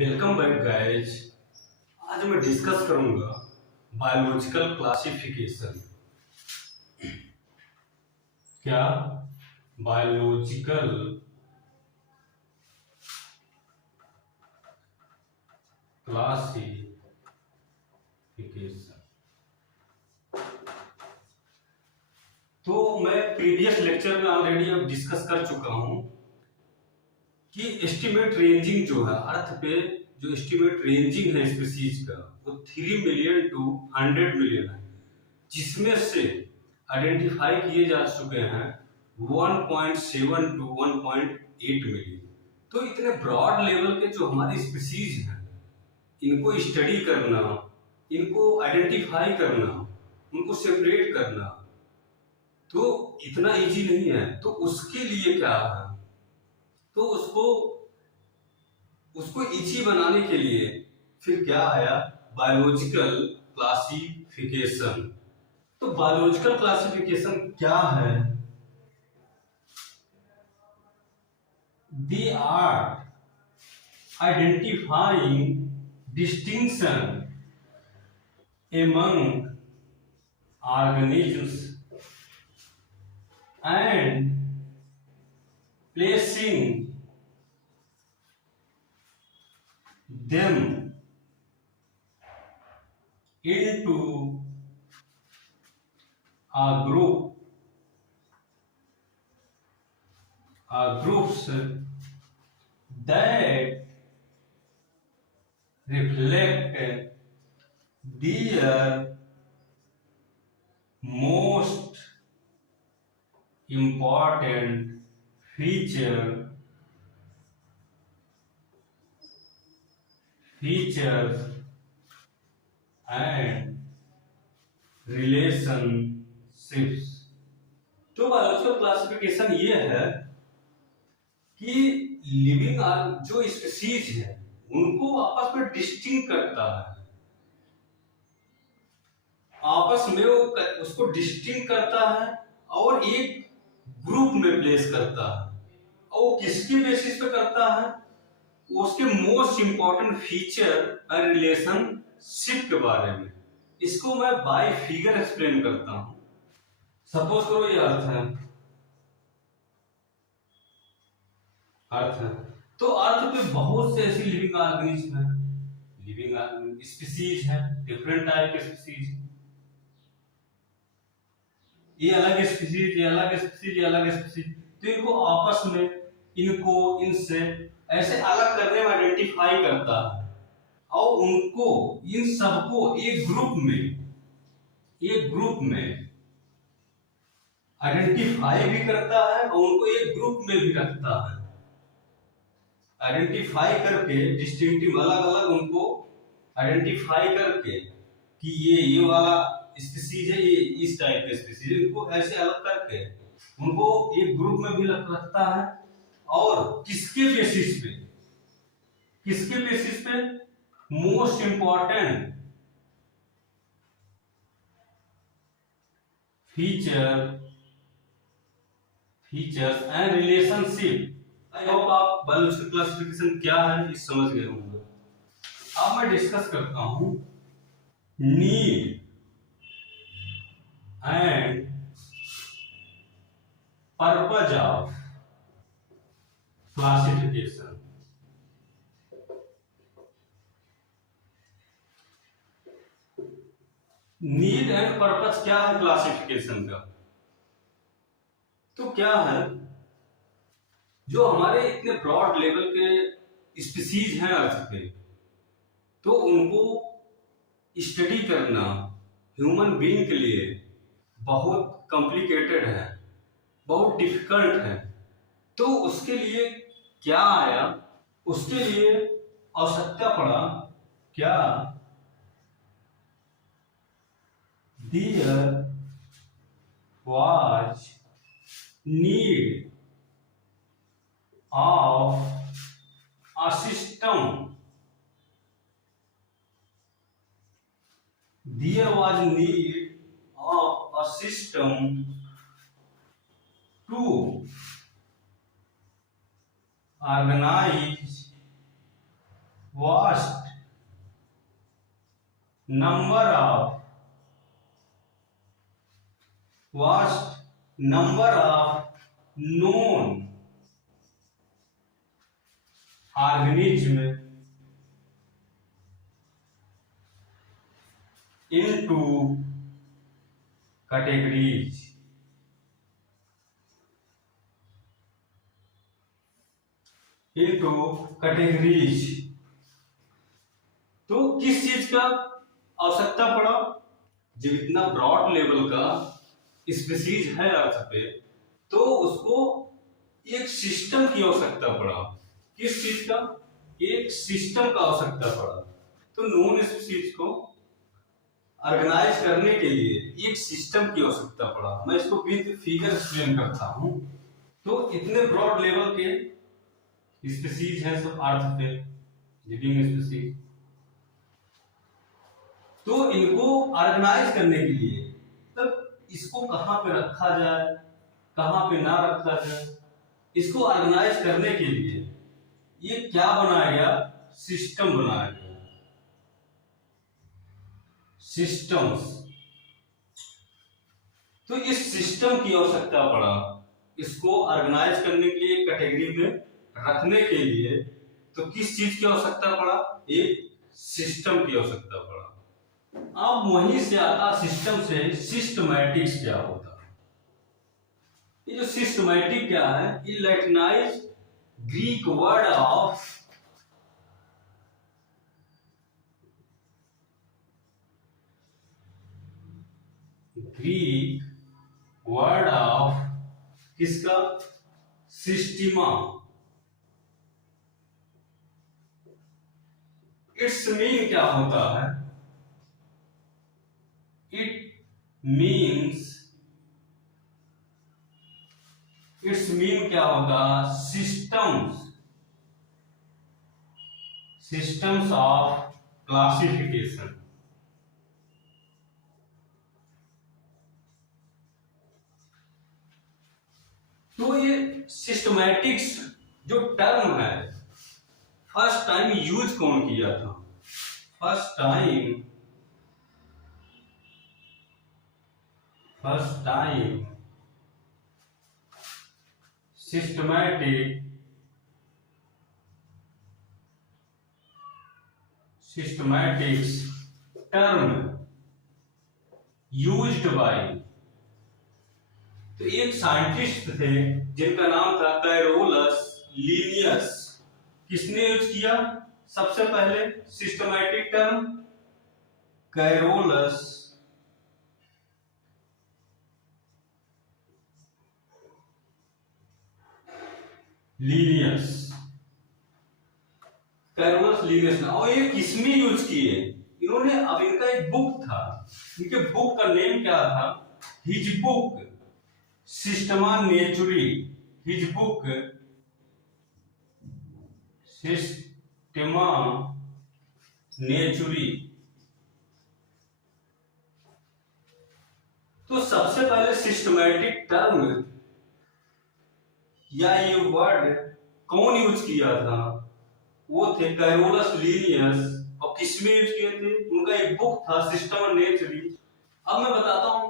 Welcome back guys. आज मैं discuss करूंगा बायोलॉजिकल क्लासिफिकेशन। क्या बायोलॉजिकल क्लासिफिकेशन। तो मैं प्रीवियस लेक्चर में ऑलरेडी अब डिस्कस कर चुका हूं कि एस्टिमेट रेंजिंग जो है अर्थ पे, जो एस्टिमेट रेंजिंग है स्पीसीज का वो 3 मिलियन टू 100 मिलियन है, जिसमें से आइडेंटिफाई किए जा चुके हैं 1.7 टू 1.8 मिलियन। तो इतने ब्रॉड लेवल के जो हमारी स्पीसीज हैं, इनको स्टडी करना, इनको आइडेंटिफाई करना, उनको सेपरेट करना तो इतना इजी नहीं है। तो उसके लिए क्या है, तो उसको इजी बनाने के लिए फिर क्या आया, बायोलॉजिकल क्लासिफिकेशन। तो बायोलॉजिकल क्लासिफिकेशन क्या है? They are identifying distinction among organisms and placing them into groups that reflect their most important features and relationships। तो बायोलॉजिकल क्लासिफिकेशन ये है कि लिविंग जो स्पीसीज है उनको आपस में डिस्टिंग करता है, आपस में वो उसको डिस्टिंग करता है और एक ग्रुप में प्लेस करता है। और वो किसके बेसिस पे करता है? उसके मोस्ट इंपॉर्टेंट फीचर और रिलेशनशिप के बारे में। इसको मैं बाय फिगर एक्सप्लेन करता हूं। सपोज करो ये अर्थ है तो अर्थ पे बहुत से ऐसी लिविंग ऑर्गेनिज्म है, लिविंग स्पीसीज है, डिफरेंट टाइप के स्पीसीज। ये अलग स्पीसीज, ये अलग स्पीसीज, ये अलग स्पीसीज। तो इनको आपस में, इनको इनसे ऐसे अलग करने में आइडेंटिफाई करता है और उनको, इन सबको एक ग्रुप में आइडेंटिफाई भी करता है और उनको एक ग्रुप में भी रखता है। आइडेंटिफाई करके डिस्टिंक्टिव अलग अलग उनको आइडेंटिफाई करके कि ये वाला स्पीसीज है, ये इस टाइप के स्पीसीज, इनको ऐसे अलग करके उनको एक ग्रुप में भी रखता है। और किसके बेसिस पे most important features and relationship. I hope आप बायोलॉजिकल क्लासिफिकेशन क्या है ये समझ गए होंगे। अब मैं डिस्कस करता हूं need and purpose of classification. Need and purpose क्या है क्लासिफिकेशन का? तो क्या है, जो हमारे इतने ब्रॉड लेवल के स्पीसीज हैं अर्थ पे, तो उनको स्टडी करना ह्यूमन बीइंग के लिए बहुत कॉम्प्लिकेटेड है, बहुत डिफिकल्ट है। तो उसके लिए क्या आया, उसके लिए आवश्यकता पड़ा क्या, there was need of a system, there was need of a system to organize vast number of known organism into categories. तो किस चीज का आवश्यकता पड़ा? जब इतना ब्रॉड लेवल का स्पीसीज है अर्थ पे, तो उसको एक सिस्टम की आवश्यकता पड़ा। किस चीज का? एक सिस्टम का आवश्यकता पड़ा। तो नॉन स्पीसीज को ऑर्गेनाइज करने के लिए एक सिस्टम की आवश्यकता पड़ा। मैं इसको विद फिगर एक्सप्लेन करता हूं। तो इतने ब्रॉड लेवल के स्पीसीज हैं सब अर्थ पे, लिविंग स्पीसीज। तो इनको ऑर्गेनाइज करने के लिए तब इसको कहां पे रखा जाए, कहां पे ना रखा जाए, इसको ऑर्गेनाइज करने के लिए ये क्या बनाया गया? सिस्टम बनाया गया। सिस्टम्स। तो इस सिस्टम की आवश्यकता पड़ा इसको ऑर्गेनाइज करने के लिए, कैटेगरी में रखने के लिए। तो किस चीज की आवश्यकता पड़ा? एक सिस्टम की आवश्यकता पड़ा। अब वहीं से आता सिस्टम से सिस्टमैटिक्स क्या होता है। ये जो सिस्टमैटिक क्या है, ये लैटिनाइज ग्रीक वर्ड ऑफ किसका? सिस्टिमा। इट्स मीन क्या होता है? इट्स मीन क्या होता? Systems of classification. तो ये सिस्टमैटिक्स जो टर्म है, फर्स्ट टाइम यूज कौन किया था? First time systematics term used by, तो एक साइंटिस्ट थे जिनका नाम था कैरोलस लीनियस। किसने यूज किया सबसे पहले systematic term? Carolus Linnaeus. Carolus Linnaeus ने, और ये किसमें यूज किए इन्होंने? अब इनका एक बुक था, इनके बुक का नेम क्या था? His book Systema नेचुरी। His book Systema नेचुरी। तो सबसे पहले सिस्टमैटिक टर्म या ये वर्ड कौन यूज किया था? वो थे कैरोलस लीनियस। और किसमें यूज किए थे? उनका एक बुक था सिस्टम नेचुरी। अब मैं बताता हूं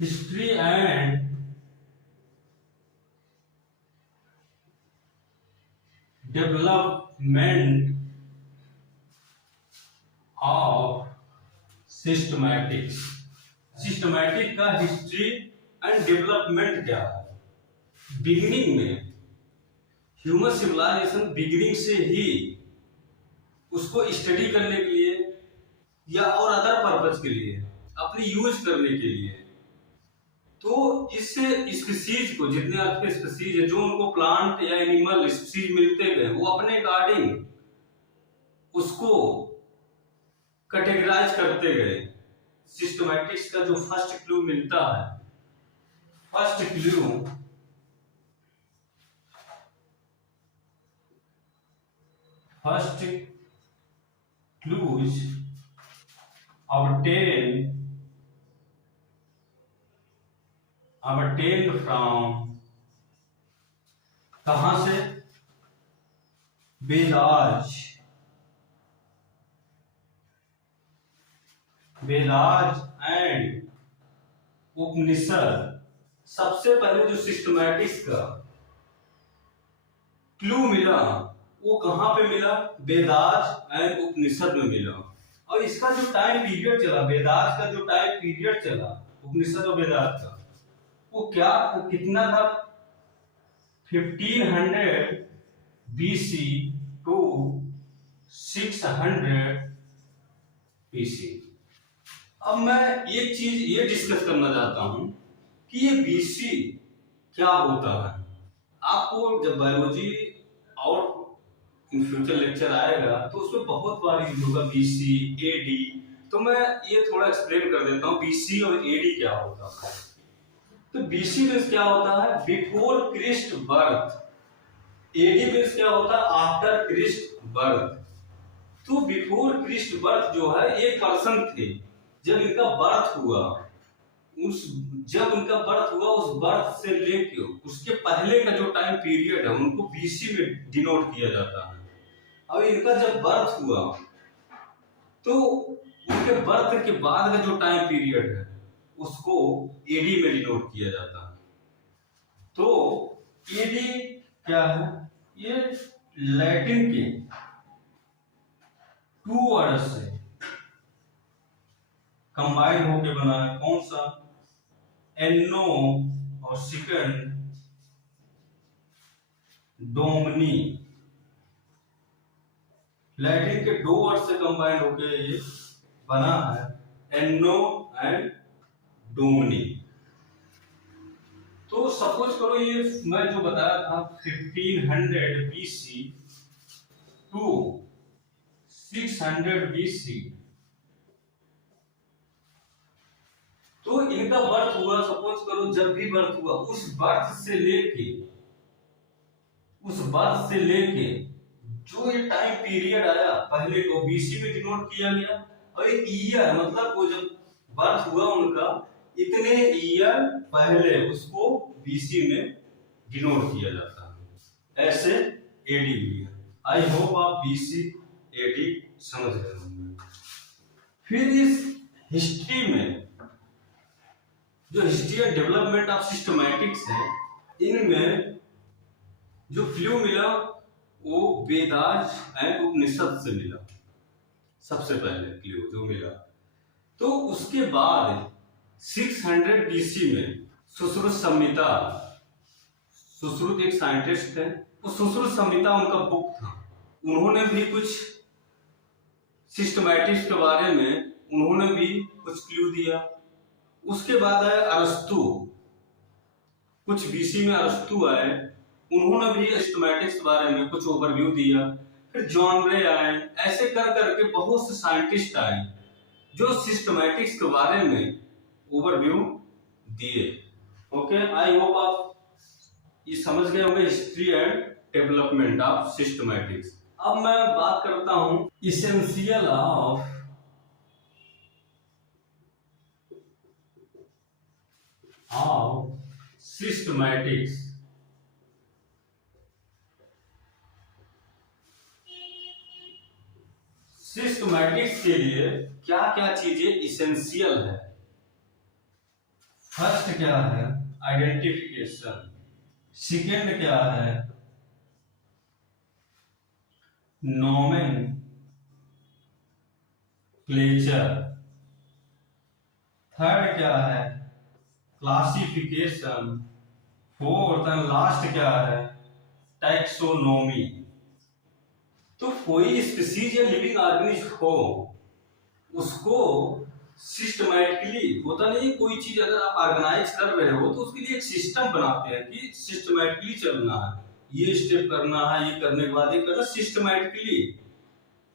history and development of systematics. Systematic का हिस्ट्री एंड डेवलपमेंट क्या है? बिगिनिंग में ह्यूमन सिविलाइजेशन बिगिनिंग से ही उसको स्टडी करने के लिए या और अदर पर्पज के लिए, अपनी यूज करने के लिए, तो इस स्पीसीज को, जितने अर्थ के स्पीसीज है, जो उनको प्लांट या एनिमल स्पीसीज मिलते गए, वो अपने अकॉर्डिंग उसको कैटेगराइज करते गए। सिस्टमैटिक्स का जो फर्स्ट क्लू मिलता है, फर्स्ट clues obtained from कहां से? वेदाज, वेदाज एंड उपनिषद। सबसे पहले जो सिस्टमैटिक्स का क्लू मिला वो कहां पे मिला? वेदाज एंड उपनिषद में मिला। और इसका जो टाइम पीरियड चला, वेदाज का जो टाइम पीरियड चला उपनिषद और वेदाज का, वो क्या कितना था? 1500 BC टू 600 BC। अब मैं एक चीज ये डिस्कस करना चाहता हूं कि ये BC क्या होता है। आपको जब बायोलॉजी और इन फ्यूचर लेक्चर आएगा तो उसमें बहुत बार यूज होगा BC, AD। तो मैं ये थोड़ा एक्सप्लेन कर देता हूँ BC और AD क्या होता है। तो BC मीन्स क्या होता है? Before Christ birth. AD means क्या होता है? After Christ birth. तो बिफोर क्रिस्ट बर्थ जो है एक पर्सन थे, जब इनका बर्थ हुआ, जब उनका बर्थ हुआ उस बर्थ से लेके उसके पहले का जो टाइम पीरियड है उनको BC में डिनोट किया जाता है। अब इनका जब बर्थ हुआ तो उनके बर्थ के बाद का जो टाइम पीरियड है उसको AD में डिनोट किया जाता है। तो AD क्या है? ये लैटिन के 2 वर्ड से कंबाइन होके बना है। कौन सा? एनो और सेकंड डोमनी। लैटिन के 2 वर्ड से कंबाइन होके ये बना है, एनो एंड डोमनी। तो सपोज करो ये मैं जो बताया था 1500 BC टू 600 BC, तो इनका बर्थ हुआ, सपोज करो जब भी बर्थ हुआ उस बर्थ से लेके जो ये टाइम पीरियड आया पहले को BC में डिनोट किया गया। और ये ईयर मतलब वो जब बर्थ हुआ उनका इतने ईयर पहले उसको BC में डिनोट किया जाता है। ऐसे AD भी है। आई होप आप BC AD समझ गए होंगे। फिर इस हिस्ट्री में जो history and development of systematics है, इनमें जो क्लू मिला वो वेदाज एंड उपनिषद से मिला। सबसे पहले क्लू जो मिला, तो उसके बाद 600 BC में सुश्रुत संहिता, सुश्रुत एक साइंटिस्ट है, वो सुश्रुत संहिता उनका बुक था। उन्होंने भी कुछ सिस्टमैटिक्स के बारे में उन्होंने भी कुछ क्लू दिया। उसके बाद आए अरस्तु, कुछ BC में अरस्तु आए, उन्होंने भी सिस्टमैटिक्स के बारे में कुछ ओवरव्यू दिया। फिर जॉन रे आए, ऐसे कर करके बहुत से साइंटिस्ट आए जो सिस्टमैटिक्स के बारे में ओवरव्यू दिए। ओके, आई होप आप ये समझ गए होंगे history and development of systematics. अब मैं बात करता हूं इसेंशियल ऑफ सिस्टमैटिक्स। सिस्टमैटिक्स के लिए क्या क्या चीजें इसेंशियल है? फर्स्ट क्या है? आइडेंटिफिकेशन। सेकेंड क्या है? नोमेनक्लेचर। थर्ड क्या है? क्लासिफिकेशन। फोर्थ एंड लास्ट क्या है? टैक्सोनॉमी। तो कोई स्पीसीज या लिविंग ऑर्गेनिज्म हो उसको सिस्टमैटिकली होता नहीं, कोई चीज अगर आप ऑर्गेनाइज कर रहे हो तो उसके लिए एक सिस्टम बनाते हैं कि सिस्टमैटिकली चलना है, ये स्टेप करना है, ये करने के बाद ये करना सिस्टमैटिकली।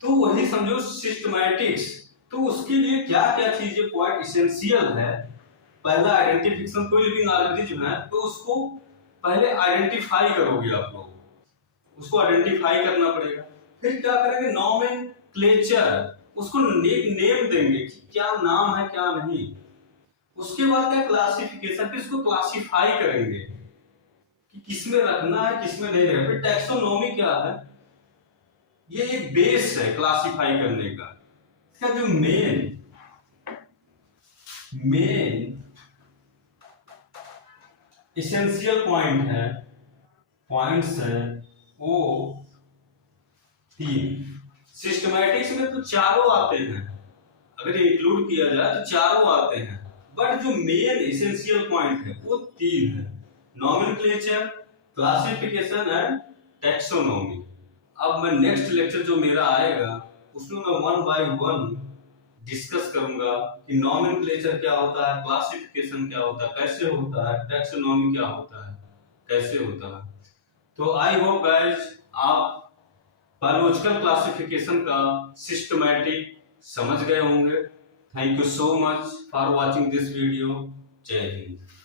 तो वही समझो सिस्टमैटिक्स। तो उसके लिए क्या क्या चीजें पॉइंट इसेंशियल है? पहला आइडेंटिफिकेशन, कोई लिविंग ऑर्गेनिज्म है तो उसको पहले आइडेंटिफाई करोगे आप लोग, उसको आइडेंटिफाई करना पड़ेगा। फिर क्या करेंगे? नोमेनक्लेचर, उसको एक नेम देंगे कि क्या नाम है क्या नहीं। उसके बाद क्या? क्लासिफिकेशन, फिर इसको क्लासिफाई करेंगे। कि किसमें रखना है किसमें नहीं रखना। फिर टैक्सोनॉमी क्या है, ये एक बेस है क्लासिफाई करने का। इसका जो मेन एसेंशियल पॉइंट्स है वो 3। सिस्टमैटिक्स में तो चारों आते हैं, अगर इंक्लूड किया जाए तो चारों आते हैं, बट जो मेन एसेंशियल पॉइंट है वो 3 है, नॉमेनक्लेचर, क्लासिफिकेशन एंड टैक्सोनॉमी। अब मैं नेक्स्ट लेक्चर जो मेरा आएगा उसमें मैं 1 बाय 1 डिस्कस करूंगा कि नॉमेनक्लेचर क्या होता है, क्लासिफिकेशन क्या होता है, कैसे होता है, टैक्सोनॉमी क्या होता है, कैसे होता है। तो आई होप गाइस आप बायोलॉजिकल क्लासिफिकेशन का सिस्टमैटिक समझ गए होंगे। Thank you so much for watching this video. जय हिंद।